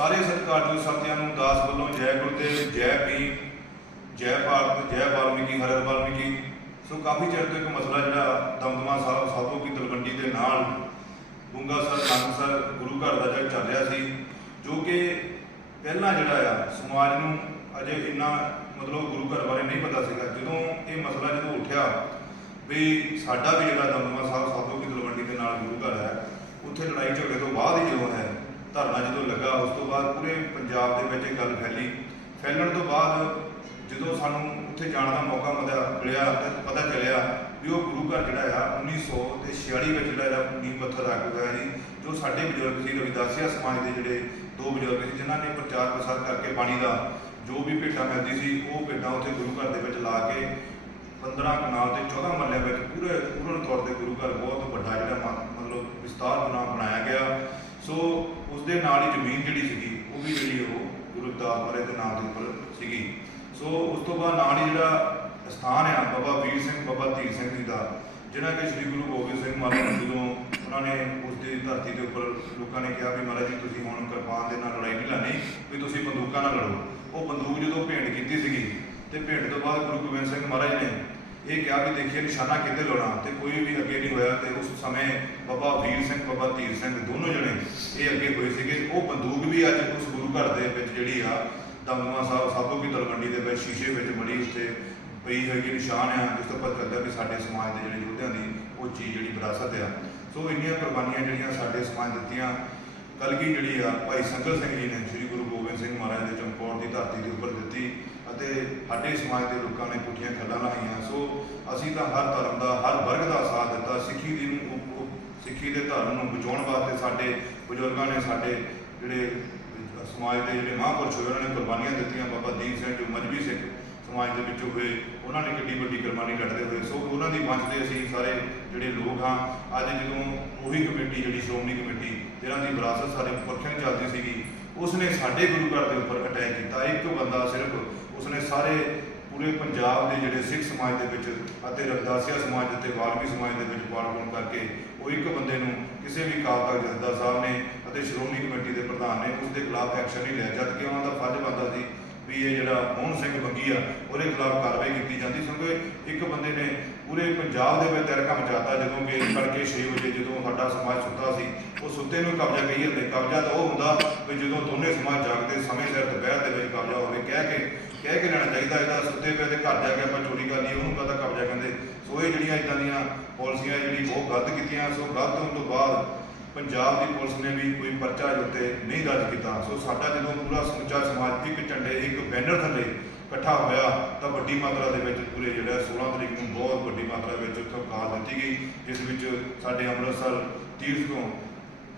ਸਾਰੇ ਸਤਿਕਾਰਯੋਗ ਸਾਥੀਆਂ ਨੂੰ ਦਾਸ ਵੱਲੋਂ ਜੈ ਗੁਰਦੇਵ, ਜੈ ਭੀਮ, ਜੈ ਭਾਰਤ, ਜੈ ਵਾਲਮੀਕੀ ਹਰਿ ਵਾਲਮੀਕੀ, ਸੋ ਕਾਫੀ ਚਿਰ ਤੋਂ ਇੱਕ ਮਸਲਾ ਜਿਹੜਾ ਦਮਦਮਾ ਸਾਹਿਬ, ਸਾਧੂ ਕੀ ਤਲਵੰਡੀ ਦੇ ਨਾਲ ਗੁੰਗਾ ਸਰ ਨਾਨਕਸਰ ਗੁਰੂ ਘਰ ਦਾ ਜਿਹੜਾ ਚੱਲ ਰਿਹਾ ਸੀ, ਜੋ ਕਿ ਪਹਿਲਾਂ ਜਿਹੜਾ ਆ, ਸਮਾਜ ਨੂੰ ਅਜੇ ਇੰਨਾ ਮਤਲਬ ਗੁਰੂ ਘਰ ਬਾਰੇ ਨਹੀਂ ਪਤਾ ਸੀਗਾ। ਜਦੋਂ ਇਹ ਮਸਲਾ ਜਦੋਂ ਉੱਠਿਆ ਵੀ ਸਾਡਾ ਵੀ ਜਿਹੜਾ ਦਮਦਮਾ ਸਾਹਿਬ, ਸਾਧੂ ਕੀ ਤਲਵੰਡੀ ਦੇ ਨਾਲ ਗੁਰੂ ਘਰ ਹੈ, ਉੱਥੇ ਲੜਾਈ ਝਗੜੇ ਤੋਂ ਬਾਅਦ ਹੀ ਜਦੋਂ ਹੈ ਧਰਨਾ ਜਦੋਂ ਲੱਗਾ, ਉਸ ਤੋਂ ਬਾਅਦ ਪੂਰੇ ਪੰਜਾਬ ਦੇ ਵਿੱਚ ਇਹ ਗੱਲ ਫੈਲੀ। ਫੈਲਣ ਤੋਂ ਬਾਅਦ ਜਦੋਂ ਸਾਨੂੰ ਉੱਥੇ ਜਾਣ ਦਾ ਮੌਕਾ ਮਿਲਿਆ ਮਿਲਿਆ ਤੇ ਪਤਾ ਚੱਲਿਆ ਵੀ ਉਹ ਗੁਰੂ ਘਰ ਜਿਹੜਾ ਆ 1946 ਵਿੱਚ ਜਿਹੜਾ ਆ, ਨੀਂਹ ਪੱਥਰ ਰੱਖ ਗਿਆ ਜੀ ਜੋ ਸਾਡੇ ਬਜ਼ੁਰਗ ਸੀ, ਰਵਿਦਾਸੀਆ ਸਮਾਜ ਦੇ ਜਿਹੜੇ ਦੋ ਬਜ਼ੁਰਗ ਸੀ, ਜਿਨ੍ਹਾਂ ਨੇ ਪ੍ਰਚਾਰ ਪ੍ਰਸਾਰ ਕਰਕੇ ਬਾਣੀ ਦਾ ਜੋ ਵੀ ਭੇਟਾ ਮਿਲਦੀ ਸੀ, ਉਹ ਭੇਟਾਂ ਉੱਥੇ ਗੁਰੂ ਘਰ ਦੇ ਵਿੱਚ ਲਾ ਕੇ 15 ਕਨਾਲ ਤੇ 14 ਮੱਲਿਆਂ ਵਿੱਚ ਪੂਰੇ ਪੂਰਨ ਤੌਰ ਤੇ ਗੁਰੂ ਘਰ ਬਹੁਤ ਵੱਡਾ ਜਿਹੜਾ ਮਤਲਬ ਵਿਸਤਾਰ ਬਣਾ, ਬਣਾਇਆ ਗਿਆ। ਸੋ ਉਸ ਦੇ ਨਾਲ ਹੀ ਜ਼ਮੀਨ ਜਿਹੜੀ ਸੀਗੀ, ਉਹ ਵੀ ਜਿਹੜੀ ਉਹ ਗੁਰੂ ਰਵਿਦਾਸ ਦੇ ਨਾਮ ਦੇ ਉੱਪਰ ਸੀਗੀ। ਸੋ ਉਸ ਤੋਂ ਬਾਅਦ ਨਾਲ ਹੀ ਜਿਹੜਾ ਸਥਾਨ ਆ, ਬਾਬਾ ਵੀਰ ਸਿੰਘ, ਬਾਬਾ ਧੀਰ ਸਿੰਘ ਜੀ ਦਾ ਜਿਹੜਾ ਕਿ ਸ੍ਰੀ ਗੁਰੂ ਗੋਬਿੰਦ ਸਿੰਘ ਮਹਾਰਾਜ ਜਦੋਂ ਉਹਨਾਂ ਨੇ ਉਸ ਦੀ ਧਰਤੀ ਦੇ ਉੱਪਰ ਲੋਕਾਂ ਨੇ ਕਿਹਾ ਵੀ ਮਹਾਰਾਜ ਜੀ, ਤੁਸੀਂ ਹੁਣ ਕਿਰਪਾਨ ਦੇ ਨਾਲ ਲੜਾਈ ਨਹੀਂ ਲੜਨੀ, ਵੀ ਤੁਸੀਂ ਬੰਦੂਕਾਂ ਨਾਲ ਲੜੋ। ਉਹ ਬੰਦੂਕ ਜਦੋਂ ਭੇਂਟ ਕੀਤੀ ਸੀਗੀ, ਤੇ ਭੇਂਟ ਤੋਂ ਬਾਅਦ ਗੁਰੂ ਗੋਬਿੰਦ ਸਿੰਘ ਮਹਾਰਾਜ ਨੇ ਇਹ ਕਿਹਾ ਵੀ ਦੇਖੀਏ ਨਿਸ਼ਾਨਾ ਕਿੱਥੇ ਲਾਉਣਾ, ਤੇ ਕੋਈ ਵੀ ਅੱਗੇ ਨਹੀਂ ਹੋਇਆ, ਤੇ ਉਸ ਸਮੇਂ ਬਾਬਾ ਵੀਰ ਸਿੰਘ, ਬਾਬਾ ਧੀਰ ਸਿੰਘ ਦੋਨੋਂ ਜਣੇ ਇਹ ਅੱਗੇ ਹੋਏ ਸੀਗੇ। ਉਹ ਬੰਦੂਕ ਵੀ ਅੱਜ ਉਸ ਗੁਰੂ ਘਰ ਦੇ ਵਿੱਚ ਜਿਹੜੀ ਆ, ਦਮਦਮਾ ਸਾਹਿਬ ਸਾਬੋ ਕੀ ਤਲਵੰਡੀ ਦੇ ਵਿੱਚ, ਸ਼ੀਸ਼ੇ ਵਿੱਚ ਬੜੀ ਉੱਤੇ ਪਈ ਹੋਈ ਨਿਸ਼ਾਨ ਆ, ਜਿਸ ਤੋਂ ਪਤਾ ਚੱਲਦਾ ਵੀ ਸਾਡੇ ਸਮਾਜ ਦੇ ਜਿਹੜੇ ਯੋਧਿਆਂ ਦੀ ਉਹ ਚੀਜ਼ ਜਿਹੜੀ ਵਿਰਾਸਤ ਆ। ਸੋ ਇੰਨੀਆਂ ਕੁਰਬਾਨੀਆਂ ਜਿਹੜੀਆਂ ਸਾਡੇ ਸਮਾਜ ਦਿੱਤੀਆਂ। ਕਲਗੀ ਜਿਹੜੀ ਆ, ਭਾਈ ਸੰਗਤ ਸਿੰਘ ਜੀ ਨੇ, ਸ੍ਰੀ ਗੁਰੂ ਗੋਬਿੰਦ ਸਿੰਘ ਮਹਾਰਾਜ ਦੇ ਚਮਕੌਰ ਦੀ ਧਰਤੀ ਦੇ ਉੱਪਰ ਸਾਡੇ ਸਮਾਜ ਦੇ ਲੋਕਾਂ ਨੇ ਪੁੱਠੀਆਂ ਖੱਲਾਂ ਲਾਈਆਂ। ਸੋ ਅਸੀਂ ਤਾਂ ਹਰ ਧਰਮ ਦਾ, ਹਰ ਵਰਗ ਦਾ ਸਾਥ ਦਿੱਤਾ। ਸਿੱਖੀ ਦੀ ਨੂੰ ਸਿੱਖੀ ਦੇ ਧਰਮ ਨੂੰ ਬਚਾਉਣ ਵਾਸਤੇ ਸਾਡੇ ਬਜ਼ੁਰਗਾਂ ਨੇ ਸਾਡੇ ਜਿਹੜੇ ਸਮਾਜ ਦੇ ਜਿਹੜੇ ਮਹਾਂਪੁਰਸ਼ ਹੋਏ, ਉਹਨਾਂ ਨੇ ਕੁਰਬਾਨੀਆਂ ਦਿੱਤੀਆਂ। ਬਾਬਾ ਦੀਪ ਸਿੰਘ ਜੋ ਮਜਬੀ ਸਿੱਖ ਸਮਾਜ ਦੇ ਵਿੱਚੋਂ ਹੋਏ, ਉਹਨਾਂ ਨੇ ਕਿੱਡੀ ਵੱਡੀ ਕੁਰਬਾਨੀ ਕੱਢਦੇ ਹੋਏ। ਸੋ ਉਹਨਾਂ ਦੀ ਮੰਚ ਦੇ ਅਸੀਂ ਸਾਰੇ ਜਿਹੜੇ ਲੋਕ ਹਾਂ, ਅੱਜ ਜਦੋਂ ਉਹੀ ਕਮੇਟੀ ਜਿਹੜੀ ਸ਼੍ਰੋਮਣੀ ਕਮੇਟੀ, ਜਿਹਨਾਂ ਦੀ ਵਿਰਾਸਤ ਸਾਡੇ ਪੁਰਖਿਆਂ ਦੀ ਚੱਲਦੀ ਸੀਗੀ, ਉਸਨੇ ਸਾਡੇ ਗੁਰੂ ਘਰ ਦੇ ਉੱਪਰ ਅਟੈਕ ਕੀਤਾ। ਇੱਕ ਬੰਦਾ ਸਿਰਫ ਉਸਨੇ ਸਾਰੇ ਪੂਰੇ ਪੰਜਾਬ ਦੇ ਜਿਹੜੇ ਸਿੱਖ ਸਮਾਜ ਦੇ ਵਿੱਚ ਅਤੇ ਰਵਿਦਾਸੀਆ ਸਮਾਜ ਅਤੇ ਵਾਲਮੀ ਸਮਾਜ ਦੇ ਵਿੱਚ ਪਾਲਣ ਕਰਕੇ ਉਹ ਇੱਕ ਬੰਦੇ ਨੂੰ ਕਿਸੇ ਵੀ ਕਾਲ ਤੱਕ ਜਥੇਦਾਰ ਸਾਹਿਬ ਨੇ ਅਤੇ ਸ਼੍ਰੋਮਣੀ ਕਮੇਟੀ ਦੇ ਪ੍ਰਧਾਨ ਨੇ ਉਸ ਦੇ ਖਿਲਾਫ ਐਕਸ਼ਨ ਨਹੀਂ ਲਿਆ। ਜਦ ਕਿ ਉਹਨਾਂ ਦਾ ਫਰਜ਼ ਬਣਦਾ ਸੀ ਵੀ ਇਹ ਜਿਹੜਾ ਮੋਹਨ ਸਿੰਘ ਬੰਗੀ ਆ, ਉਹਦੇ ਖਿਲਾਫ ਕਾਰਵਾਈ ਕੀਤੀ ਜਾਂਦੀ। ਕਿਉਂਕਿ ਇੱਕ ਬੰਦੇ ਨੇ ਪੂਰੇ ਪੰਜਾਬ ਦੇ ਵਿੱਚ ਤਿਰਕਾ ਮਚਾਤਾ, ਜਦੋਂ ਕਿ ਤੜਕੇ 6 ਵਜੇ ਜਦੋਂ ਸਾਡਾ ਸਮਾਜ ਸੁੱਤਾ ਸੀ, ਉਹ ਸੁੱਤੇ ਨੂੰ ਕਬਜ਼ਾ ਕਹੀ ਜਾਂਦੇ ਕਬਜ਼ਾ ਤਾਂ ਉਹ ਹੁੰਦਾ ਵੀ ਜਦੋਂ ਦੋਨੇ ਸਮਾਜ ਜਾਗਦੇ ਸਮੇਂ ਸਿਰ ਦੁਪਹਿਰ ਦੇ ਵਿੱਚ ਕਬਜ਼ਾ ਹੋਵੇ, ਕਹਿ ਕੇ ਕਹਿ ਕੇ ਲੈਣਾ ਚਾਹੀਦਾ, ਇਹਦਾ ਸੁੱਤੇ ਪਏ ਦੇ ਘਰ ਜਾ ਕੇ ਆਪਾਂ ਚੋਰੀ ਕਰ ਲਈ ਉਹਨੂੰ ਕਹਦਾ ਕਬਜ਼ਾ ਕਹਿੰਦੇ ਸੋ ਇਹ ਜਿਹੜੀਆਂ ਇਦਾਂ ਦੀਆਂ ਪਾਲਿਸੀਆਂ ਜਿਹੜੀ ਬਹੁਤ ਗਲਤ ਕੀਤੀਆਂ, ਸੋ ਗਲਤ ਹੋਣ ਤੋਂ ਬਾਅਦ ਪੰਜਾਬ ਦੀ ਪੁਲਿਸ ਨੇ ਵੀ ਕੋਈ ਪਰਚਾ ਇਹਦੇ ਉੱਤੇ ਨਹੀਂ ਦਰਜ ਕੀਤਾ। ਸੋ ਸਾਡਾ ਜਦੋਂ ਪੂਰਾ ਸਮੁੱਚਾ ਸਮਾਜ ਇੱਕ ਝੰਡੇ, ਇੱਕ ਬੈਨਰ ਥੱਲੇ ਇਕੱਠਾ ਹੋਇਆ, ਤਾਂ ਵੱਡੀ ਮਾਤਰਾ ਦੇ ਵਿੱਚ ਪੂਰੇ ਜਿਹੜਾ 16 ਤਰੀਕ ਨੂੰ ਬਹੁਤ ਵੱਡੀ ਮਾਤਰਾ ਵਿੱਚ ਉੱਥੋਂ ਕਾਰ ਦਿੱਤੀ ਗਈ, ਜਿਸ ਵਿੱਚ ਸਾਡੇ ਅੰਮ੍ਰਿਤਸਰ ਤੀਰਥ ਤੋਂ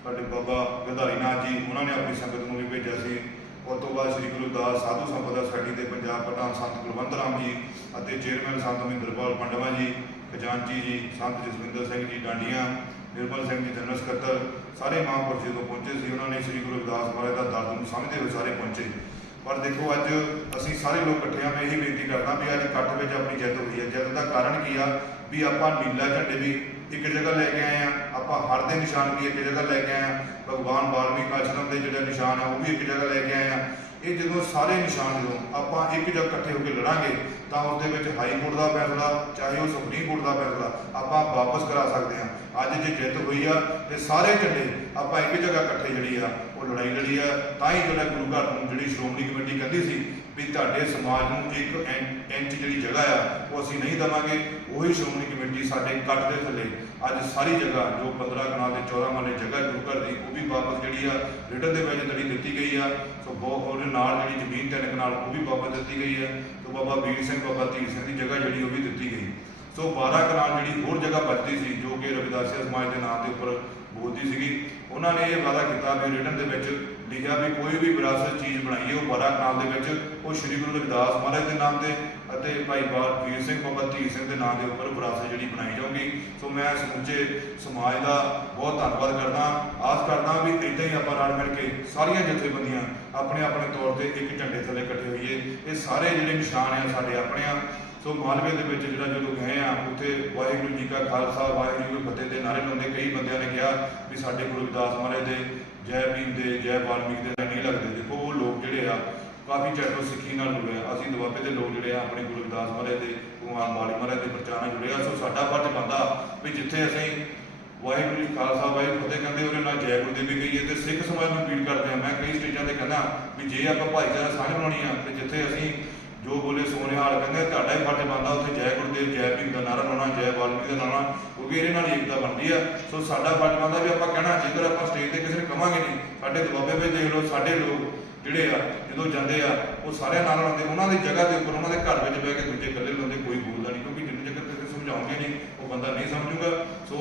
ਸਾਡੇ ਬਾਬਾ ਗਧਾਰੀ ਨਾਥ ਜੀ, ਉਹਨਾਂ ਨੇ ਆਪਣੀ ਸੰਗਤ ਨੂੰ ਵੀ ਭੇਜਿਆ ਸੀ। ਉਸ ਤੋਂ ਬਾਅਦ ਸ੍ਰੀ ਗੁਰੂ ਦਾਸ ਸਾਧੂ ਸੰਪਦਾ ਸਾਡੀ ਦੇ ਪੰਜਾਬ ਪ੍ਰਧਾਨ ਸੰਤ ਕੁਲਵੰਤ ਰਾਮ ਜੀ ਅਤੇ ਚੇਅਰਮੈਨ ਸੰਤ ਮਹਿੰਦਰਪਾਲ ਪੰਡਵਾ ਜੀ, ਖਜ਼ਾਨਚੀ ਜੀ, ਸੰਤ ਜਸਵਿੰਦਰ ਸਿੰਘ ਜੀ ਡਾਂਡੀਆਂ, ਨਿਰਮਲ ਸਿੰਘ ਜੀ ਜਨਰਲ ਸਕੱਤਰ ਸਾਰੇ ਮਹਾਂਪੁਰਸ਼ ਜਦੋਂ ਪਹੁੰਚੇ ਸੀ। ਉਹਨਾਂ ਨੇ ਸ੍ਰੀ ਗੁਰੂ ਰਵਿਦਾਸ ਮਹਾਰਾਜ ਦਾ ਦਰਦ ਨੂੰ ਸਮਝਦੇ ਹੋਏ ਸਾਰੇ ਪਹੁੰਚੇ। ਪਰ ਦੇਖੋ, ਅੱਜ ਅਸੀਂ ਸਾਰੇ ਲੋਕ ਇਕੱਠੇ ਆ ਮੈਂ ਇਹੀ ਬੇਨਤੀ ਕਰਦਾ ਵੀ ਅੱਜ ਇਕੱਠ ਵਿੱਚ ਆਪਣੀ ਜਿੱਤ ਹੋਈ ਹੈ। ਜਿੱਤ ਦਾ ਕਾਰਨ ਕੀ ਆ? ਵੀ ਆਪਾਂ ਨੀਲਾ ਝੰਡੇ ਵੀ ਇੱਕ ਜਗ੍ਹਾ ਲੈ ਕੇ ਆਏ ਆ। ਆਪਾਂ ਹਰ ਦੇ ਨਿਸ਼ਾਨ ਵੀ ਇੱਕ ਜਗ੍ਹਾ ਲੈ ਕੇ ਆਏ ਆ। ਭਗਵਾਨ ਵਾਲਮੀਕ ਆਸ਼ਰਮ ਦੇ ਜਿਹੜੇ ਨਿਸ਼ਾਨ ਆ, ਉਹ ਵੀ ਇੱਕ ਜਗ੍ਹਾ ਲੈ ਕੇ ਆਏ ਆ। ਇਹ ਜਦੋਂ ਸਾਰੇ ਨਿਸ਼ਾਨ ਜਦੋਂ ਆਪਾਂ ਇੱਕ ਜਗ੍ਹਾ ਇਕੱਠੇ ਹੋ ਕੇ ਲੜਾਂਗੇ, ਤਾਂ ਉਸ ਦੇ ਵਿੱਚ ਹਾਈ ਕੋਰਟ ਦਾ ਫੈਸਲਾ, ਚਾਹੇ ਉਹ ਸੁਪਰੀਮ ਕੋਰਟ ਦਾ ਫੈਸਲਾ, ਆਪਾਂ ਵਾਪਸ ਕਰਾ ਸਕਦੇ ਹਾਂ ਅੱਜ ਜੇ ਜਿੱਤ ਹੋਈ ਆ, ਤੇ ਸਾਰੇ ਝੰਡੇ ਆਪਾਂ ਇੱਕ ਜਗ੍ਹਾ ਇਕੱਠੇ ਜਿਹੜੀ ਆ, ਉਹ ਲੜਾਈ ਲੜੀ ਆ। ਤਾਂ ਹੀ ਜਿਹੜਾ ਗੁਰੂ ਘਰ ਨੂੰ ਜਿਹੜੀ ਸ਼੍ਰੋਮਣੀ ਕਮੇਟੀ ਕਹਿੰਦੀ ਸੀ ਵੀ ਤੁਹਾਡੇ ਸਮਾਜ ਨੂੰ ਇੱਕ ਐਂ- ਇੰਚ ਜਿਹੜੀ ਜਗ੍ਹਾ ਆ, ਉਹ ਅਸੀਂ ਨਹੀਂ ਦਵਾਂਗੇ। ਉਹੀ ਸ਼੍ਰੋਮਣੀ ਕਮੇਟੀ ਸਾਡੇ ਕੱਟ ਦੇ ਥੱਲੇ। ਅੱਜ ਸਾਰੀ ਜਗ੍ਹਾ, ਜੋ 15 ਕਨਾਲ ਤੇ 14 ਮਰਲੇ ਜਗ੍ਹਾ ਗੁਰੂ ਘਰ ਦੀ, ਉਹ ਵੀ ਵਾਪਸ ਜਿਹੜੀ ਆ ਰਿਟਰਨ ਦੇ ਵਿੱਚ ਜਿਹੜੀ ਦਿੱਤੀ ਗਈ ਆ। ਸੋ ਬਹੁਤ ਉਹਦੇ ਨਾਲ ਜਿਹੜੀ ਜ਼ਮੀਨ ਤਿੰਨ ਕਨਾਲ, ਉਹ ਵੀ ਵਾਪਸ ਦਿੱਤੀ ਗਈ ਆ। ਸੋ ਬਾਬਾ ਵੀਰ ਸਿੰਘ, ਬਾਬਾ ਧੀਰ ਸਿੰਘ ਦੀ ਜਗ੍ਹਾ ਜਿਹੜੀ, ਉਹ ਵੀ ਦਿੱਤੀ ਗਈ। ਸੋ 12 ਕਨਾਲ ਜਿਹੜੀ ਹੋਰ ਜਗ੍ਹਾ ਬਚਦੀ ਸੀ, ਜੋ ਕਿ ਰਵਿਦਾਸੀਆ ਸਮਾਜ ਦੇ ਨਾਮ ਦੇ ਉੱਪਰ ਬੋਲਦੀ ਸੀਗੀ, ਉਹਨਾਂ ਨੇ ਇਹ ਵਾਅਦਾ ਕੀਤਾ ਵੀ ਰਿਟਰਨ ਦੇ ਵਿੱਚ ਲਿਖਿਆ ਵੀ ਕੋਈ ਵੀ ਵਿਰਾਸਤ ਚੀਜ਼ ਬਣਾਈਏ ਉਹ 12 ਕਨਾਲ ਦੇ ਵਿੱਚ ਉਹ ਸ੍ਰੀ ਗੁਰੂ ਰਵਿਦਾਸ ਮਹਾਰਾਜ ਦੇ ਨਾਮ ਤੇ ਅਤੇ ਭਾਈ ਬਾਲ ਵੀਰ ਸਿੰਘ, ਬਾਬਾ ਧੀਰ ਸਿੰਘ ਦੇ ਨਾਮ ਦੇ ਉੱਪਰ ਵਿਰਾਸਤ ਜਿਹੜੀ ਬਣਾਈ ਜਾਊਗੀ। ਸੋ ਮੈਂ ਸਮੁੱਚੇ ਸਮਾਜ ਦਾ ਬਹੁਤ ਧੰਨਵਾਦ ਕਰਦਾ ਆਸ ਕਰਦਾ ਵੀ ਇਦਾਂ ਹੀ ਆਪਾਂ ਰਲ ਮਿਲ ਕੇ ਸਾਰੀਆਂ ਜਥੇਬੰਦੀਆਂ ਆਪਣੇ ਆਪਣੇ ਤੌਰ ਤੇ ਇੱਕ ਝੰਡੇ ਥੱਲੇ ਇਕੱਠੇ ਹੋਈਏ। ਇਹ ਸਾਰੇ ਜਿਹੜੇ ਨਿਸ਼ਾਨ ਆ, ਸਾਡੇ ਆਪਣੇ ਆ। ਸੋ ਮਾਲਵੇ ਦੇ ਵਿੱਚ ਜਿਹੜਾ ਜਦੋਂ ਗਏ ਆ, ਉੱਥੇ ਵਾਹਿਗੁਰੂ ਜੀ ਕਾ ਖਾਲਸਾ, ਵਾਹਿਗੁਰੂ ਜੀ ਫਤਿਹ ਦੇ ਨਾਰੇ ਲਾਉਂਦੇ ਕਈ ਬੰਦਿਆਂ ਨੇ ਕਿਹਾ ਵੀ ਸਾਡੇ ਗੁਰੂ ਰਵਿਦਾਸ ਮਹਾਰਾਜ ਦੇ ਜੈ ਭੀਮ ਦੇ, ਜੈ ਵਾਲਮੀਕ ਦੇ ਨਹੀਂ ਲੱਗਦੇ। ਦੇਖੋ, ਉਹ ਲੋਕ ਜਿਹੜੇ ਆ, ਕਾਫੀ ਚਿਰ ਤੋਂ ਸਿੱਖੀ ਨਾਲ ਜੁੜੇ ਆ। ਅਸੀਂ ਦੁਆਬੇ ਦੇ ਲੋਕ ਜਿਹੜੇ ਆ, ਆਪਣੇ ਗੁਰੂ ਰਵਿਦਾਸ ਮਹਾਰਾਜ ਦੇ, ਭਗਵਾਨ ਬਾਲੀ ਮਹਾਰਾਜ ਦੇ ਪ੍ਰਚਾਰ ਨਾਲ ਜੁੜੇ ਆ। ਸੋ ਸਾਡਾ ਫਰਜ਼ ਬਣਦਾ ਵੀ ਜਿੱਥੇ ਅਸੀਂ ਵਾਹਿਗੁਰੂ ਜੀ ਖਾਲਸਾ, ਵਾਹਿਗੁਰੂ ਫਤਿਹ ਕਹਿੰਦੇ, ਉਹਦੇ ਨਾਲ ਜੈ ਗੁਰੂ ਦੇਵੀ ਕਹੀਏ ਤੇ ਸਿੱਖ ਸਮਾਜ ਨੂੰ ਅਪੀਲ ਕਰਦੇ ਆ। ਮੈਂ ਕਈ ਸਟੇਜਾਂ ਤੇ ਕਹਿੰਦਾ ਵੀ ਜੇ ਆਪਾਂ ਭਾਈਚਾਰਾ ਸਾਂਝ ਬਣਾਉਣੀ ਆ, ਤੇ ਜਿੱਥੇ ਅਸੀਂ ਸੋਨਿਹਾਲ ਤੁਹਾਡਾ ਹੀ ਫਰਜ਼ ਬਣਦਾ, ਉੱਥੇ ਜੈ ਗੁਰਦੇਵ, ਜੈ ਭੀਮ ਦਾ ਨਾਰਾ ਲਾਉਣਾ, ਜੈ ਵਾਲਮੀਕੀ ਦਾ ਲਾਉਣਾ ਕਿਉਂਕਿ ਇਹਦੇ ਨਾਲ ਏਕਤਾ ਬਣਦੀ ਆ। ਸੋ ਸਾਡਾ ਫਰਜ਼ ਬਣਦਾ ਵੀ ਆਪਾਂ ਕਹਿਣਾ, ਜੇਕਰ ਆਪਾਂ ਸਟੇਜ ਤੇ ਕਿਸੇ ਨੂੰ ਕਵਾਂਗੇ ਨਹੀਂ, ਸਾਡੇ ਦਬਾਬੇ ਵਿੱਚ ਦੇਖ ਲਓ, ਸਾਡੇ ਲੋਕ ਜਿਹੜੇ ਆ, ਜਦੋਂ ਜਾਂਦੇ ਆ, ਉਹ ਸਾਰਿਆਂ ਨਾਲ ਲਾਉਂਦੇ ਉਹਨਾਂ ਦੀ ਜਗ੍ਹਾ ਦੇ ਉੱਪਰ ਉਹਨਾਂ ਦੇ ਘਰ ਵਿੱਚ ਬਹਿ ਕੇ ਦੂਜੇ ਇਕੱਲੇ ਲਾਉਂਦੇ ਕੋਈ ਬੋਲਦਾ ਨਹੀਂ, ਕਿਉਂਕਿ ਜਿੰਨੇ ਜਗ੍ਹਾ ਤੇ ਸਮਝਾਉਂਗੇ ਨਹੀਂ, ਉਹ ਬੰਦਾ ਨਹੀਂ ਸਮਝੂਗਾ। ਸੋ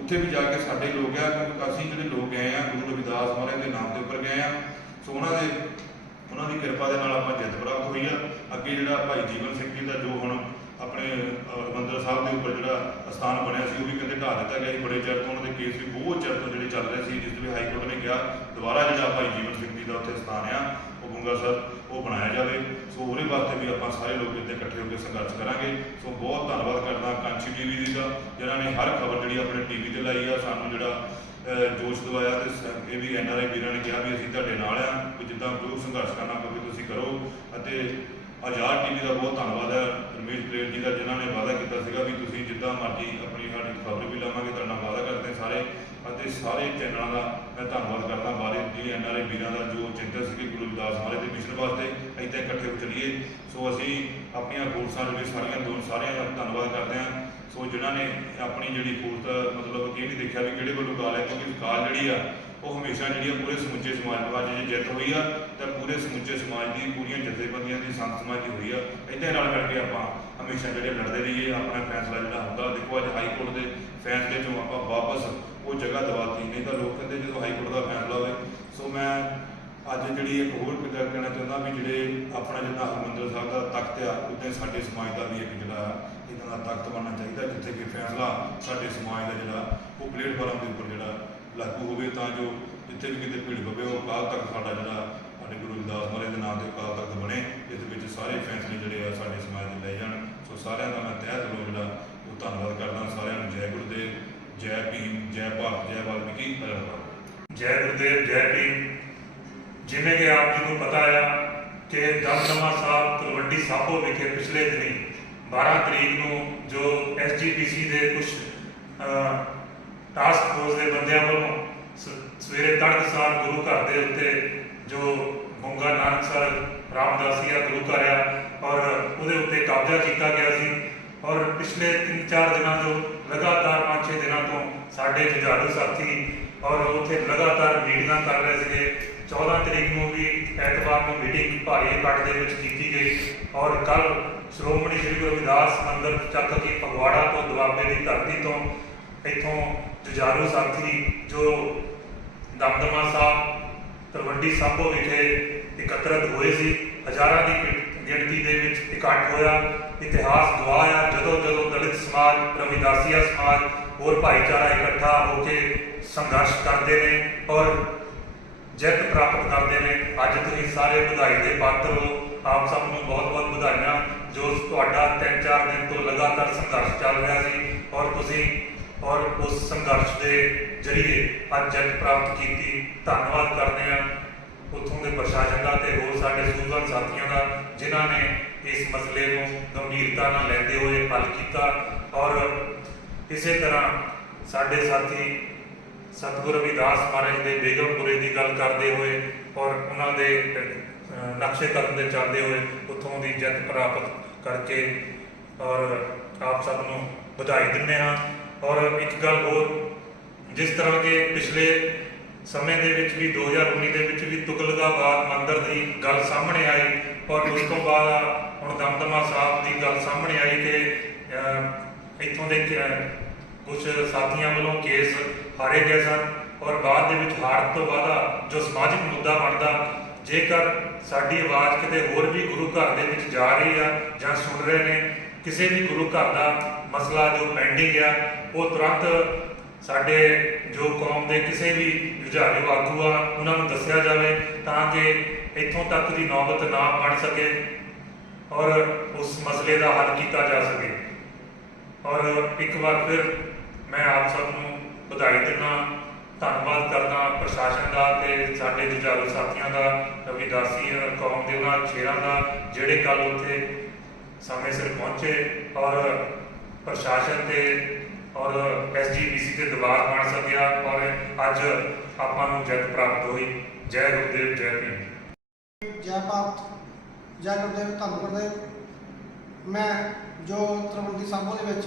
ਉੱਥੇ ਵੀ ਜਾ ਕੇ ਸਾਡੇ ਲੋਕ ਆ, ਕਿਉਂਕਿ ਅਸੀਂ ਜਿਹੜੇ ਲੋਕ ਗਏ ਆ, ਗੁਰੂ ਰਵਿਦਾਸ ਮਹਾਰਾਜ ਦੇ ਨਾਮ ਦੇ ਉੱਪਰ ਗਏ ਆ। ਸੋ ਉਹਨਾਂ ਦੇ ਉਹਨਾਂ ਦੀ ਕਿਰਪਾ ਦੇ ਨਾਲ ਆਪਾਂ ਜਿੱਤ ਪ੍ਰਾਪਤ ਹੋਈ ਆ। ਅੱਗੇ ਜਿਹੜਾ ਭਾਈ ਜੀਵਨ ਸਿੰਘ ਜੀ ਦਾ ਜੋ ਹੁਣ ਆਪਣੇ ਅਹ, ਹਰਿਮੰਦਰ ਸਾਹਿਬ ਦੇ ਉੱਪਰ ਜਿਹੜਾ ਅਸਥਾਨ ਬਣਿਆ ਸੀ ਉਹ ਵੀ ਕਹਿੰਦੇ ਢਾਹ ਦਿੱਤਾ ਗਿਆ ਸੀ। ਬੜੇ ਚਿਰ ਤੋਂ ਉਹਨਾਂ ਦੇ ਕੇਸ ਵੀ ਬਹੁਤ ਚਿਰ ਤੋਂ ਜਿਹੜੇ ਚੱਲ ਰਹੇ ਸੀ ਜਿਸ ਲਈ ਹਾਈ ਕੋਰਟ ਨੇ ਕਿਹਾ ਦੁਬਾਰਾ ਜਿਹੜਾ ਭਾਈ ਜੀਵਨ ਸਿੰਘ ਜੀ ਦਾ ਉੱਥੇ ਸਥਾਨ ਆ ਉਹ ਗੁੰਗਾ ਸਾਹਿਬ ਉਹ ਬਣਾਇਆ ਜਾਵੇ। ਸੋ ਉਹਦੇ ਵਾਸਤੇ ਵੀ ਆਪਾਂ ਸਾਰੇ ਲੋਕ ਇੱਥੇ ਇਕੱਠੇ ਹੋ ਕੇ ਸੰਘਰਸ਼ ਕਰਾਂਗੇ। ਸੋ ਬਹੁਤ ਧੰਨਵਾਦ ਕਰਦਾ ਕਾਂਚੀ ਟੀਵੀ ਜੀ ਦਾ ਜਿਨ੍ਹਾਂ ਨੇ ਹਰ ਖਬਰ ਜਿਹੜੀ ਆਪਣੇ ਟੀਵੀ ਤੇ ਲਾਈ ਆ ਸਾਨੂੰ ਜਿਹੜਾ ਜੋਸ਼ ਦਿਵਾਇਆ ਤੇ ਸ- ਇਹ ਵੀ ਐਨਆਰਆਈ ਵੀਰਾਂ ਨੇ ਕਿਹਾ ਵੀ ਅਸੀਂ ਤੁਹਾਡੇ ਨਾਲ ਆ, ਵੀ ਜਿੱਦਾਂ ਜੋ ਸੰਘਰਸ਼ ਕਰਨਾ ਪਵੇ ਤੁਸੀਂ ਕਰੋ। ਅਤੇ ਆਜ਼ਾਦ ਟੀਵੀ ਦਾ ਬਹੁਤ ਧੰਨਵਾਦ ਹੈ ਰਮੇਸ਼ ਪ੍ਰੇਮ ਜੀ ਦਾ, ਜਿਨ੍ਹਾਂ ਨੇ ਵਾਅਦਾ ਕੀਤਾ ਸੀਗਾ ਵੀ ਤੁਸੀਂ ਜਿੱਦਾਂ ਮਰਜ਼ੀ ਆਪਣੀ ਸਾਡੀ ਖਬਰ ਵੀ ਲਾਵਾਂਗੇ, ਤੁਹਾਡਾ ਵਾਅਦਾ ਕਰਦੇ ਹਾਂ ਸਾਰੇ। ਅਤੇ ਸਾਰੇ ਚੈਨਲਾਂ ਦਾ ਮੈਂ ਧੰਨਵਾਦ ਕਰਦਾ ਬਾਰੇ ਜਿਹੜੇ ਐਨਆਰਆਈ ਵੀਰਾਂ ਦਾ ਜੋ ਚਿੰਤਾ ਸੀ ਗੁਰੂ ਰਵਿਦਾਸ ਮਹਾਰਾਜ ਦੇ ਮਿਸ਼ਨ ਵਾਸਤੇ, ਇੱਥੇ ਇਕੱਠੇ ਹੋ ਚੱਲੀਏ। ਸੋ ਅਸੀਂ ਆਪਣੀਆਂ ਫੋਰਸਾਂ ਦੇ ਸਾਰੀਆਂ, ਦੋ ਸਾਰਿਆਂ ਦਾ ਧੰਨਵਾਦ ਕਰਦੇ ਹਾਂ। ਸੋ ਜਿਨ੍ਹਾਂ ਨੇ ਆਪਣੀ ਜਿਹੜੀ ਫੋਰਸ ਮਤਲਬ ਇਹ ਨਹੀਂ ਦੇਖਿਆ ਵੀ ਕਿਹੜੇ ਵੱਲੋਂ ਕਾਲ ਹੈ, ਕਿਉਂਕਿ ਕਾਲ ਜਿਹੜੀ ਆ, ਉਹ ਹਮੇਸ਼ਾ ਜਿਹੜੀ ਆ ਪੂਰੇ ਸਮੁੱਚੇ ਸਮਾਜ ਨੂੰ ਅੱਜ ਜੇ ਜਿੱਤ ਹੋਈ ਆ, ਤਾਂ ਪੂਰੇ ਸਮੁੱਚੇ ਸਮਾਜ ਦੀ, ਪੂਰੀਆਂ ਜਥੇਬੰਦੀਆਂ ਦੀ ਸੰਤ ਸਮਾਜ ਦੀ ਹੋਈ ਆ। ਇੱਥੇ ਰਲ ਕਰਕੇ ਆਪਾਂ ਹਮੇਸ਼ਾ ਜਿਹੜੇ ਲੜਦੇ ਰਹੀਏ, ਆਪਣਾ ਫੈਸਲਾ ਜਿਹੜਾ ਹੁੰਦਾ, ਦੇਖੋ ਅੱਜ ਹਾਈ ਕੋਰਟ ਦੇ ਫੈਸਲੇ ਚੋਂ ਆਪਾਂ ਵਾਪਸ ਉਹ ਜਗ੍ਹਾ ਦਵਾਤੀ ਨਹੀਂ ਤਾਂ ਲੋਕ ਕਹਿੰਦੇ ਜਦੋਂ ਹਾਈ ਕੋਰਟ ਦਾ ਫੈਸਲਾ ਹੋਵੇ। ਸੋ ਮੈਂ ਅੱਜ ਜਿਹੜੀ ਇੱਕ ਹੋਰ ਗੱਲ ਕਹਿਣਾ ਚਾਹੁੰਦਾ ਵੀ ਜਿਹੜੇ ਆਪਣਾ ਜਿੱਦਾਂ ਹਰਮੰਦਰ ਸਾਹਿਬ ਦਾ ਤਖਤ ਆ ਉੱਤੇ ਸਾਡੇ ਸਮਾਜ ਦਾ ਵੀ ਇੱਕ ਜਿਹੜਾ ਇਹਨਾਂ ਦਾ ਤਖਤ ਬਣਨਾ ਚਾਹੀਦਾ, ਜਿੱਥੇ ਕਿ ਫੈਸਲਾ ਸਾਡੇ ਸਮਾਜ ਦਾ ਜਿਹੜਾ, ਉਹ ਪਲੇਟਫਾਰਮ ਦੇ ਉੱਪਰ ਜਿਹੜਾ ਲਾਗੂ ਹੋਵੇ ਤਾਂ ਜੋ ਜਿੱਥੇ ਵੀ ਕਿਤੇ ਭੀੜ ਪਵੇ ਉਹ ਕਾਲ ਤੱਕ ਸਾਡਾ ਜਿਹੜਾ ਸਾਡੇ ਗੁਰੂ ਰਵਿਦਾਸ ਮਹਾਰਾਜ ਦੇ ਨਾਮ ਤੇ ਕਾਲ ਤੱਕ ਬਣੇ ਇਸ ਵਿੱਚ ਸਾਰੇ ਫੈਸਲੇ ਜਿਹੜੇ ਆ ਸਾਡੇ ਸਮਾਜ ਦੇ ਲੈ ਜਾਣ। ਸੋ ਸਾਰਿਆਂ ਦਾ ਮੈਂ ਤਹਿ ਦਿਲੋਂ ਜਿਹੜਾ, ਉਹ ਧੰਨਵਾਦ ਕਰਦਾ, ਸਾਰਿਆਂ ਨੂੰ ਜੈ ਗੁਰਦੇਵ, ਜੈ ਭੀਮ, ਜੈ ਭਾਰਤ, ਜੈ ਵਾਲਮੀਕੀ ਧੰਨਵਾਦ ਜੈ ਗੁਰਦੇਵ, ਜੈ ਭੀਮ। ਜਿਵੇਂ ਕਿ ਆਪ ਜੀ ਨੂੰ ਪਤਾ ਆ ਕਿ ਦਮਦਮਾ ਸਾਹਿਬ ਤਲਵੰਡੀ ਸਾਬੋ ਵਿਖੇ ਪਿਛਲੇ ਦਿਨੀ 12 ਤਰੀਕ ਨੂੰ ਜੋ ਐਸਜੀਪੀਸੀ ਦੇ ਕੁਝ ਟਾਸਕ ਫੋਰਸ ਦੇ ਬੰਦਿਆਂ ਵੱਲੋਂ ਸ- ਸਵੇਰੇ ਤੜਕਸਾਰ ਗੁਰੂ ਘਰ ਦੇ ਉੱਤੇ ਜੋ ਗੁੰਗਾ ਨਾਨਕ ਸਰ ਰਾਮਦਾਸੀਆ ਗੁਰੂ ਘਰ ਆ ਔਰ ਉਹਦੇ ਉੱਤੇ ਕਬਜ਼ਾ ਕੀਤਾ ਗਿਆ ਸੀ ਔਰ ਪਿਛਲੇ 3-4 ਦਿਨਾਂ ਤੋਂ ਲਗਾਤਾਰ 5-6 ਦਿਨਾਂ ਤੋਂ ਸਾਡੇ ਜੁਝਾਰੂ ਸਾਥੀ ਔਰ ਉੱਥੇ ਲਗਾਤਾਰ ਮੀਟਿੰਗਾਂ ਕਰ ਰਹੇ ਸੀਗੇ 14 ਤਰੀਕ ਨੂੰ ਵੀ ਐਤਵਾਰ ਨੂੰ ਮੀਟਿੰਗ ਭਾਰੀ ਇਕੱਠ ਦੇ ਵਿੱਚ ਕੀਤੀ ਗਈ ਔਰ ਕੱਲ ਸ਼੍ਰੋਮਣੀ ਸ੍ਰੀ ਗੁਰੂ ਰਵਿਦਾਸ ਮੰਦਰ ਚੱਕ ਕੇ ਫਗਵਾੜਾ ਤੋਂ ਦੁਆਬੇ ਦੀ ਧਰਤੀ ਤੋਂ ਇੱਥੋਂ ਜੁਝਾਰੂ ਸਾਥੀ ਜੋ ਦਮਦਮਾ ਸਾਹਿਬ, ਤਲਵੰਡੀ ਸਾਬੋ ਵਿਖੇ ਇਕੱਤਰਤ ਹੋਏ ਸੀ, ਹਜ਼ਾਰਾਂ ਦੀ ਗਿ- ਗਿਣਤੀ ਦੇ ਵਿੱਚ ਇਕੱਠ ਹੋਇਆ, ਇਤਿਹਾਸ ਗਵਾਹ ਆ, ਜਦੋਂ ਜਦੋਂ ਦਲਿਤ ਸਮਾਜ, ਰਵਿਦਾਸੀਆ ਸਮਾਜ ਹੋਰ ਭਾਈਚਾਰਾ ਇਕੱਠਾ ਹੋ ਕੇ ਸੰਘਰਸ਼ ਕਰਦੇ ਨੇ ਔਰ ਜਿੱਤ ਪ੍ਰਾਪਤ ਕਰਦੇ ਨੇ। ਅੱਜ ਤੁਸੀਂ ਸਾਰੇ ਵਧਾਈ ਦੇ ਪਾਤਰ ਹੋ। ਆਪ ਸਭ ਨੂੰ ਬਹੁਤ-ਬਹੁਤ ਵਧਾਈਆਂ, ਜੋ ਤੁਹਾਡਾ 3-4 ਦਿਨ ਤੋਂ ਲਗਾਤਾਰ ਸੰਘਰਸ਼ ਚੱਲ ਰਿਹਾ ਸੀ ਔਰ ਤੁਸੀਂ ਔਰ ਉਸ ਸੰਘਰਸ਼ ਦੇ ਜ਼ਰੀਏ ਅੱਜ ਜਿੱਤ ਪ੍ਰਾਪਤ ਕੀਤੀ। ਧੰਨਵਾਦ ਕਰਦੇ ਹਾਂ ਉੱਥੋਂ ਦੇ ਪ੍ਰਸ਼ਾਸਨ ਦਾ ਤੇ ਹੋਰ ਸਾਡੇ ਸੂਝਵਾਨ ਸਾਥੀਆਂ ਦਾ, ਜਿਨ੍ਹਾਂ ਨੇ ਇਸ ਮਸਲੇ ਨੂੰ ਗੰਭੀਰਤਾ ਨਾਲ ਲੈਂਦੇ ਹੋਏ ਹੱਲ ਕੀਤਾ। ਔਰ ਇਸੇ ਤਰ੍ਹਾਂ ਸਾਡੇ ਸਾਥੀ ਸਤਿਗੁਰੂ ਰਵਿਦਾਸ ਮਹਾਰਾਜ ਦੇ ਬੇਗਮਪੁਰੇ ਦੀ ਗੱਲ ਕਰਦੇ ਹੋਏ ਔਰ ਉਹਨਾਂ ਦੇ ਨਕਸ਼ੇ ਕਦਮ ਦੇ ਚੱਲਦੇ ਹੋਏ ਉੱਥੋਂ ਦੀ ਜਿੱਤ ਪ੍ਰਾਪਤ ਕਰਕੇ ਔਰ ਆਪ ਸਭ ਨੂੰ ਵਧਾਈ ਦਿੰਦੇ ਹਾਂ। ਔਰ ਇੱਕ ਗੱਲ ਹੋਰ, ਜਿਸ ਤਰ੍ਹਾਂ ਕਿ ਪਿਛਲੇ ਸਮੇਂ ਦੇ ਵਿੱਚ ਵੀ 2019 ਦੇ ਵਿੱਚ ਵੀ ਤੁਗਲਕਾਬਾਦ ਮੰਦਿਰ ਦੀ ਗੱਲ ਸਾਹਮਣੇ ਆਈ ਔਰ ਉਸ ਤੋਂ ਬਾਅਦ ਹੁਣ ਦਮਦਮਾ ਸਾਹਿਬ ਦੀ ਗੱਲ ਸਾਹਮਣੇ ਆਈ ਕਿ ਇੱਥੋਂ ਦੇ ਕੁਝ ਸਾਥੀਆਂ ਵੱਲੋਂ ਕੇਸ ਹਾਰੇ ਗਏ ਸਨ ਔਰ ਬਾਅਦ ਦੇ ਵਿੱਚ ਹਾਰ ਤੋਂ ਬਾਅਦ ਜੋ ਸਮਾਜਿਕ ਮੁੱਦਾ ਬਣਦਾ, ਜੇਕਰ ਸਾਡੀ ਆਵਾਜ਼ ਕਿਤੇ ਹੋਰ ਵੀ ਗੁਰੂ ਘਰ ਦੇ ਵਿੱਚ ਜਾ ਰਹੀ ਆ ਜਾਂ ਸੁਣ ਰਹੇ ਨੇ, ਕਿਸੇ ਵੀ ਗੁਰੂ ਘਰ ਦਾ ਮਸਲਾ ਜੋ ਪੈਂਡਿੰਗ ਆ, ਉਹ ਤੁਰੰਤ ਸਾਡੇ ਜੋ ਕੌਮ ਦੇ ਕਿਸੇ ਵੀ ਜੁਝਾਰੂ ਆਗੂ ਆ, ਉਹਨਾਂ ਨੂੰ ਦੱਸਿਆ ਜਾਵੇ ਤਾਂ ਕਿ ਇੱਥੋਂ ਤੱਕ ਦੀ ਨੌਬਤ ਨਾ ਬਣ ਸਕੇ ਔਰ ਉਸ ਮਸਲੇ ਦਾ ਹੱਲ ਕੀਤਾ ਜਾ ਸਕੇ। ਔਰ ਇੱਕ ਵਾਰ ਫਿਰ ਮੈਂ ਆਪ ਸਭ ਨੂੰ ਵਧਾਈ ਦਿੰਦਾ, ਧੰਨਵਾਦ ਕਰਦਾ ਪ੍ਰਸ਼ਾਸਨ ਦਾ ਤੇ ਸਾਡੇ ਜੁਝਾਰੂ ਸਾਥੀਆਂ ਦਾ ਰਵਿਦਾਸੀ ਕੌਮ ਦੇ ਉਹਨਾਂ ਸ਼ੇਰਾਂ ਦਾ, ਜਿਹੜੇ ਕੱਲ ਉੱਥੇ ਸਮੇਂ ਸਿਰ ਪਹੁੰਚੇ ਔਰ ਪ੍ਰਸ਼ਾਸਨ ਤੇ ਔਰ ਐਸਜੀਪੀਸੀ ਤੇ ਦਬਾਅ ਬਣ ਸਕਿਆ ਔਰ ਅੱਜ ਆਪਾਂ ਨੂੰ ਜਿੱਤ ਪ੍ਰਾਪਤ ਹੋਈ। ਜੈ ਗੁਰਦੇਵ, ਜੈ ਭੀਮ। ਜੈ ਭਾਰਤ, ਜੈ ਗੁਰਦੇਵ, ਧੰਨ ਗੁਰਦੇਵ। ਮੈਂ ਜੋ ਤਲਵੰਡੀ ਸਾਬੋ ਦੇ ਵਿੱਚ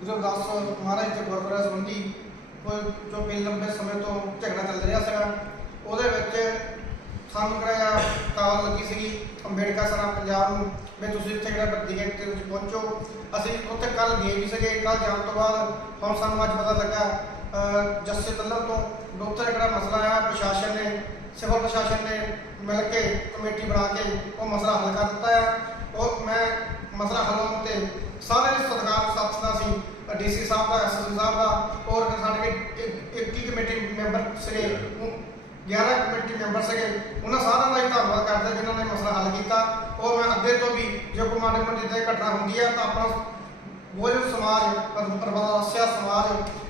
ਗੁਰੂ ਰਵਿਦਾਸ ਮਹਾਰਾਜ ਦੇ ਗੁਰਦੁਆਰਾ ਸੰਬੰਧੀ ਜੋ ਕਈ ਲੰਬੇ ਸਮੇਂ ਤੋਂ ਝਗੜਾ ਚੱਲ ਰਿਹਾ ਸੀਗਾ, ਉਹਦੇ ਵਿੱਚ ਸਾਨੂੰ ਕਿਹੜਾ ਕਾਲ ਲੱਗੀ ਸੀਗੀ ਅੰਬੇਡਕਰ ਸਰਾ ਪੰਜਾਬ ਨੂੰ, ਵੀ ਤੁਸੀਂ ਇੱਥੇ ਜਿਹੜਾ ਬੱਦੀ ਦੇ ਵਿੱਚ ਪਹੁੰਚੋ। ਅਸੀਂ ਉੱਥੇ ਕੱਲ ਗਏ ਵੀ ਸੀਗੇ ਕੱਲ ਜਾਣ ਤੋਂ ਬਾਅਦ ਹੁਣ ਸਾਨੂੰ ਅੱਜ ਪਤਾ ਲੱਗਾ, ਅਹ, ਜੱਸੇ ਤੱਲਰ ਤੋਂ ਵੀ ਉੱਥੇ ਜਿਹੜਾ ਮਸਲਾ ਆ, ਪ੍ਰਸ਼ਾਸਨ ਨੇ, ਸਿਵਲ ਪ੍ਰਸ਼ਾਸਨ ਨੇ ਮਿਲ ਕੇ ਕਮੇਟੀ ਬਣਾ ਕੇ ਉਹ ਮਸਲਾ ਹੱਲ ਕਰ ਦਿੱਤਾ ਆ। ਉਹ ਮੈਂ ਮਸਲਾ ਹੱਲ ਹੋਣ ਤੇ ਸਾਰੇ ਸਤਿਕਾਰ ਸਾਥ ਦਾ ਸੀ ਡੀਸੀ ਸਾਹਿਬ ਦਾ ਐਸਐਸਪੀ ਸਾਹਿਬ ਦਾ ਔਰ ਸਾਡੇ ਇੱਕ ਇੱਕ ਕਮੇਟੀ ਮੈਂਬਰ ਸੀਗੇ। 11 ਕਮੇਟੀ ਮੈਂਬਰ ਸੀਗੇ। ਉਹਨਾਂ ਸਾਰਿਆਂ ਦਾ ਹੀ ਧੰਨਵਾਦ ਕਰਦਾ ਜਿਨ੍ਹਾਂ ਨੇ ਮਸਲਾ ਹੱਲ ਕੀਤਾ। ਔਰ ਮੈਂ ਅੱਗੇ ਤੋਂ ਵੀ, ਜੇ ਕੋਈ ਮਾੜੇ ਮੋਟੇ ਜਿੱਦਾਂ ਘਟਨਾ ਹੁੰਦੀ ਹੈ ਤਾਂ ਆਪਣਾ ਬੋਝਲ ਸਮਾਜ ਪਰਵਾਸਿਆ ਸਮਾਜ,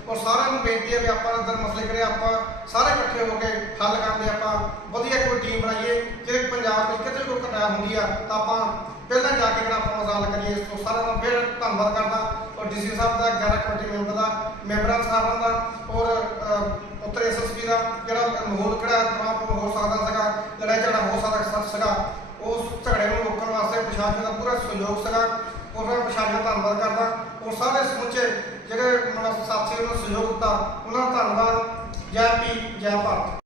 ਔਰ ਸਾਰਿਆਂ ਨੂੰ ਬੇਨਤੀ ਹੈ ਵੀ ਆਪਾਂ ਅੰਦਰ ਮਸਲੇ ਕਰੇ ਆਪਾਂ ਸਾਰੇ ਇਕੱਠੇ ਹੋ ਕੇ ਹੱਲ ਕਰਦੇ ਆਪਾਂ ਵਧੀਆ ਕੋਈ ਟੀਮ ਬਣਾਈਏ। ਜੇ ਪੰਜਾਬ ਵਿੱਚ ਕਿਤੇ ਕੋਈ ਘਟਨਾ ਹੁੰਦੀ ਆ, ਤਾਂ ਆਪਾਂ ਪਹਿਲਾਂ ਜਾ ਕੇ ਜਿਹੜਾ ਆਪਾਂ ਮਸਲਾ ਕਰੀਏ ਇਸ ਤੋਂ ਸਾਰਿਆਂ ਦਾ ਫਿਰ ਧੰਨਵਾਦ ਕਰਦਾ ਔਰ ਡੀਸੀ ਸਾਹਿਬ ਦਾ 11 ਕਮੇਟੀ ਮੈਂਬਰ ਦਾ ਮੈਂਬਰਾਂ ਸਾਹਿਬਾਂ ਦਾ ਔਰ ਅਹ, ਉੱਤਰ ਐਸਐਸਪੀ ਦਾ ਜਿਹੜਾ ਮਾਹੌਲ ਕਿਹੜਾ ਤਣਾਅਪੂਰਨ ਹੋ ਸਕਦਾ ਸੀਗਾ ਲੜਾਈ ਝਗੜਾ ਹੋ ਸਕਦਾ ਸੀਗਾ। ਉਸ ਝਗੜੇ ਨੂੰ ਰੋਕਣ ਵਾਸਤੇ ਪ੍ਰਸ਼ਾਸਨ ਦਾ ਪੂਰਾ ਸਹਿਯੋਗ ਸੀਗਾ। ਔਰ ਮੈਂ ਪ੍ਰਸ਼ਾਸਨ ਦਾ ਧੰਨਵਾਦ ਕਰਦਾ। ਔਰ ਸਾਰੇ ਸਮੁੱਚੇ ਜਿਹੜੇ ਮਤਲਬ ਸਾਥੀ ਨੂੰ ਸਹਿਯੋਗ ਦਿੱਤਾ ਉਹਨਾਂ ਦਾ ਧੰਨਵਾਦ। ਜੈ ਪੀ ਜੈ ਭਾਰਤ।